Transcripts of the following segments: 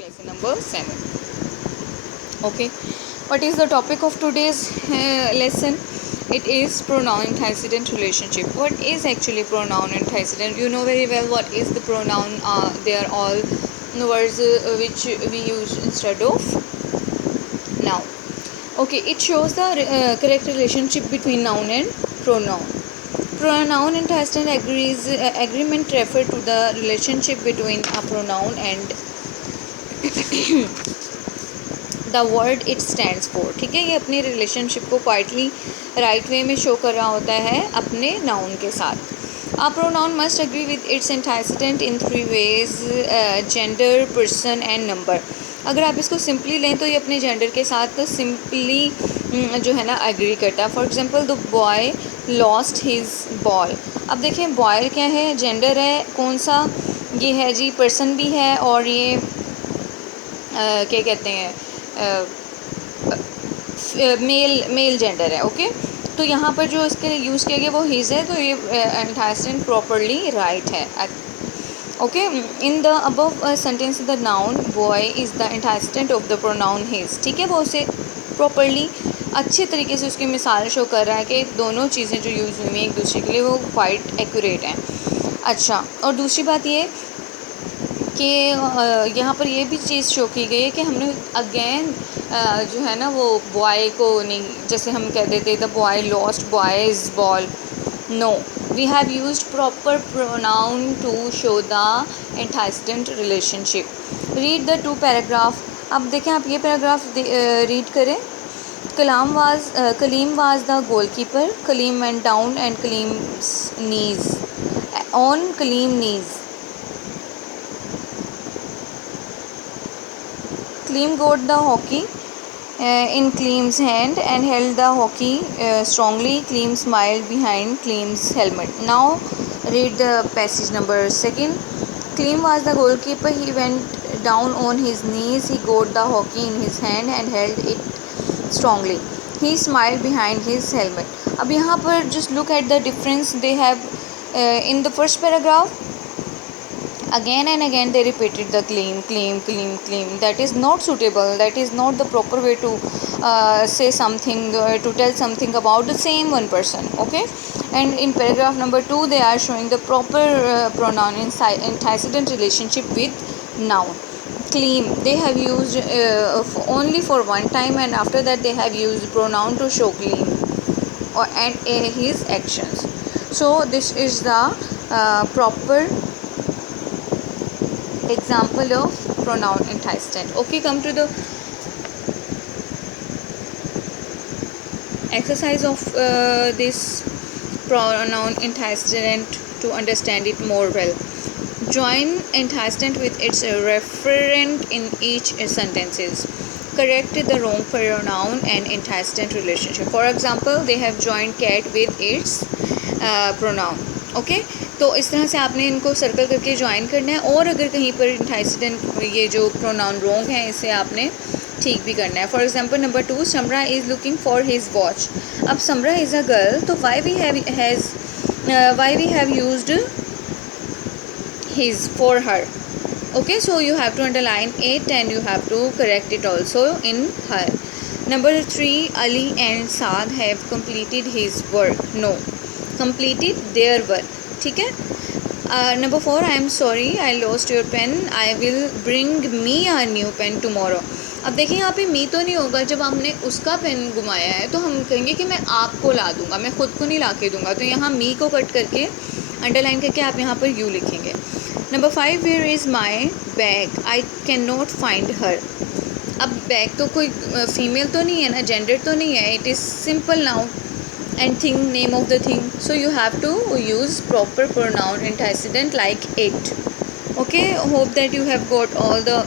lesson number 7. Okay, what is the topic of today's lesson? It is pronoun antecedent relationship. What is actually pronoun antecedent? You know very well what is the pronoun. They are all words which we use instead of noun. Okay, it shows the correct relationship between noun and pronoun. Pronoun antecedent agreement refer to the relationship between a pronoun and the word it stands for. ठीक है, ये अपनी रिलेशनशिप को quietly right way में शो कर रहा होता है अपने नाउन के साथ. A pronoun must agree with its antecedent in 3 ways: gender, person and number. अगर आप इसको सिंपली लें तो ये अपने जेंडर के साथ सिंपली जो है ना एग्री करता है. For example the boy lost his ball. अब देखें बॉय क्या है, जेंडर है, कौन सा ये है जी, पर्सन भी है और ये क्या कहते हैं मेल जेंडर है. ओके, तो यहाँ पर जो इसके लिए यूज़ किया गया वो हिज है, तो ये एंटाइसेंट प्रॉपरली राइट है. Okay, in the above sentence the noun boy is the antecedent of the pronoun his. ठीक है, वो उसे प्रॉपरली अच्छे तरीके से उसकी मिसाल शो कर रहा है कि दोनों चीज़ें जो यूज़ हुई हैं एक दूसरे के लिए वो क्वाइट एक्यूरेट हैं. अच्छा, और दूसरी बात ये कि यहाँ पर ये भी चीज़ शो की गई है कि हमने अगेन जो है ना वो बॉय को नहीं, जैसे हम कह देते the boy lost boy's ball. No, we have used proper pronoun to show the antecedent relationship. Read the 2 paragraph. अब देखें, आप ये पैराग्राफ रीड करें. Kaleem was the goalkeeper. Kaleem went down and Kaleem's knees on Kaleem knees. Kaleem got the hockey in Kaleem's hand and held the hockey strongly. Kaleem smiled behind Kaleem's helmet. Now read the passage number 2. Kaleem was the goalkeeper. He went down on his knees. He got the hockey in his hand and held it strongly. He smiled behind his helmet. अब यहाँ पर just look at the difference they have in the first paragraph. Again and again they repeated the claim. That is not suitable. That is not the proper way to say something, to tell something about the same one person. Okay, and in paragraph number 2 they are showing the proper pronoun antecedent relationship with noun. Claim they have used only for one time, and after that they have used pronoun to show claim and his actions. So this is the proper example of pronoun antecedent. Okay, come to the exercise of this pronoun antecedent to understand it more well. Join antecedent with its referent in each sentences. Correct the wrong pronoun and antecedent relationship. For example, they have joined cat with its pronoun. Okay, तो इस तरह से आपने इनको सर्कल करके ज्वाइन करना है, और अगर कहीं पर एंटाइसेंट ये जो प्रोनाउन रॉन्ग है इसे आपने ठीक भी करना है. For example number 2, Samra is looking for his watch. अब समरा इज़ अ गर्ल, तो why we have used his for her. Okay, so you have to underline it and you have to correct it also in her. Number 3, Ali and Saad have completed his work. No, completed their work. ठीक है. Number 4, I am sorry I lost your pen. I will bring me a new pen tomorrow. अब देखिए यहाँ पे मी तो नहीं होगा, जब हमने उसका पेन घुमाया है तो हम कहेंगे कि मैं आपको ला दूंगा, मैं ख़ुद को नहीं ला के दूंगा. तो यहाँ मी को कट करके अंडरलाइन करके आप यहाँ पर यू लिखेंगे. Number 5, where is my bag. I can not find her. अब बैग तो कोई फीमेल तो नहीं है ना, जेंडर तो नहीं है, it is simple noun and thing, name of the thing. So you have to use proper pronoun antecedent like it. Okay, hope that you have got all the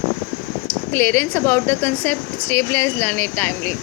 clearance about the concept. Stay blessed, learn it timely.